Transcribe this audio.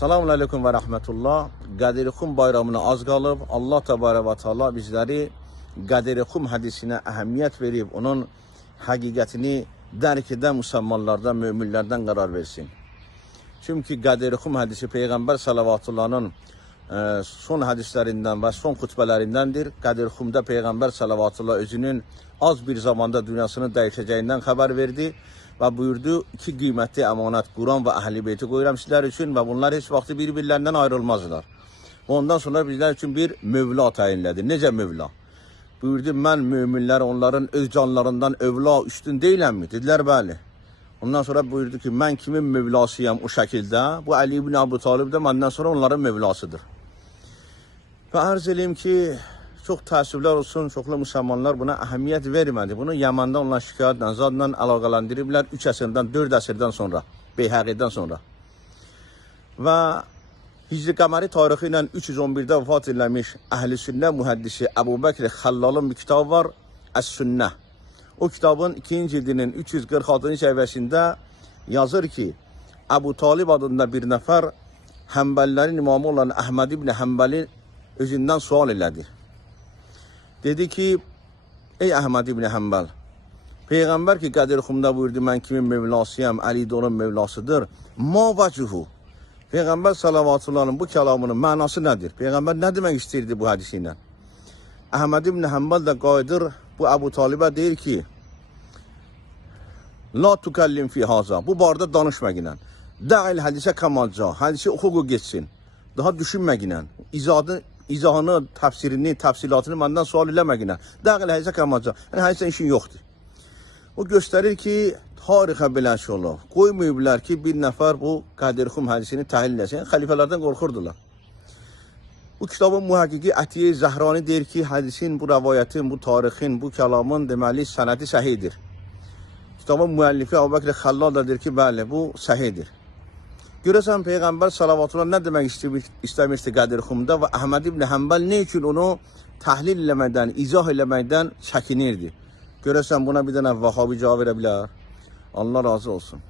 Selamun Aleyküm ve Rahmetullah. Qadir-i-Xum bayramına az qalıb. Allah Tebarək ve Teala bizləri Qadir-i-Xum hadisinə əhəmiyyət verib, onun həqiqətini dərk edən müsəlmanlardan, möminlərdən qərar versin. Çünki Qadir-i-Xum hadisi Peyğəmbər Salavatullah'ın son hadislərindən və son xutbələrindəndir. Qadir-i-Xumda Peyğəmbər Salavatullah özünün az bir zamanda dünyasını dəyişəcəyindən xəbər verdi və buyurdu, iki qiymətli əmanət Quran və Əhl-i Beyti qoyuram sizlər üçün və bunlar heç vaxtı bir-birlərindən ayrılmazlar. Ondan sonra bizlər üçün bir mövla təyinlədi. Necə mövla? Buyurdu, mən möminlər onların öz canlarından övla üstün deyiləmmi? Dedilər, bəli. Ondan sonra buyurdu ki, mən kimin mövlasıyam o şəkildə? Bu Ali ibn Abu Talib də məndən sonra onların mövlasıdır. Və ərz edeyim ki, çox təəssüflər olsun, çoxlu müsəlmanlar buna əhəmiyyət vermədi. Bunu Yəməndə olan şikayətlə, zadla əlaqələndiriblər 3 əsrdən, 4 əsrdən sonra, Beyhəqidən sonra. Və Hicri Qəməri tarixi ilə 311-də vəfat eləmiş Əhl-i Sünnə mühəddisi Əbu Bəkr Xəllalın bir kitabı var, Əs-Sünnə. O kitabın 2-ci cildinin 346-cı səhifəsində yazır ki, Əbu Talib adında bir nəfər Həmbəlilərin imamı olan Əhməd ibn Həmbəli özündən sual elədi. Dedi ki, ey Əhməd ibn Həmbəl, Peyğəmbər ki, Qadir-i-Xumda buyurdu, mən kimin mövlasıyam, Əli də onun mövlasıdır. Ma vəcuhu. Peyğəmbər Salavatullah'ın bu kəlamının mənası nədir? Peyğəmbər nə demək istəyirdi bu hədisi ilə? Əhməd ibn Həmbəl də qayıdır, bu Əbu Talibə deyir ki, la tukəllim fi haza, bu barədə danışmaqla. Də'il hədisə kəmalca, hədisi oxuqu geçsin. Daha düşünməklə, izahını, təfsirini, təfsilatını məndən sual eləməklə. Də'il hədisə kəmalca, yəni hədisə işin yoxdur. O göstərir ki, tarixə belə şey olur. Qoymayıblar ki, bir nəfər bu Qadir-i-Xum hədisini təhlil etsin. Yəni, xəlifələrdən qorxurdular. Bu kitabın mühəqiqi Ətiyə Zəhrani deyir ki, hədisin, bu rəvayətin, bu tarixin, bu kəlamın deməli sənədi səhidir. Kitabın müəllifi Əbu Bəkr Xəllal da deyir ki, bəli, bu səhidir. Görəsən Peyğəmbər Salavatullah nə demək istəmişdi Qadir-i-Xumda və Əhməd ibn Həmbəl nə üçün onu təhlil eləməkdən, izah eləməkdən çəkinirdi? Görəsən buna bir dənə Vahabi cavab verə bilər. Allah razı olsun.